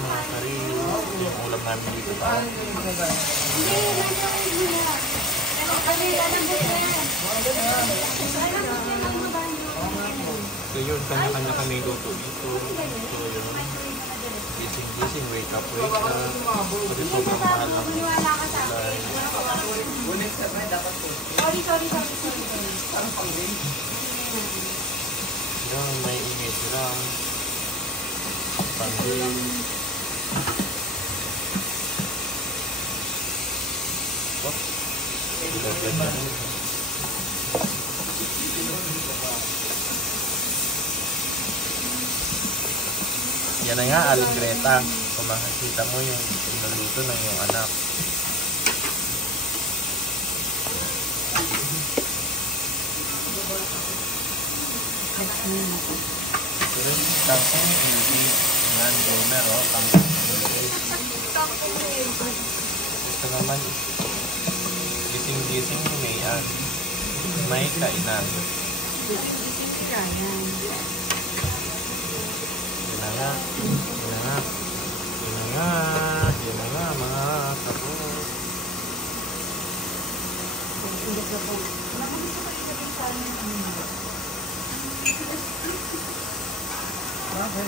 mga kariw. Yung ulam namin dito pa. So yun, kanya-kanya kami luto dito. So yun, gising-gising, wake up. Kasi sobrang mahal lang. Yun, may ingay sila. Pangin. Oh, yan na nga, Aling Greta. Kung makikita mo yung naluto ng iyong anak. Pero tapos hindi yan, Gomer, o. Ito naman, gising-gising ni Mayan. May kainan. Yun na nga, mga kapos. Okay.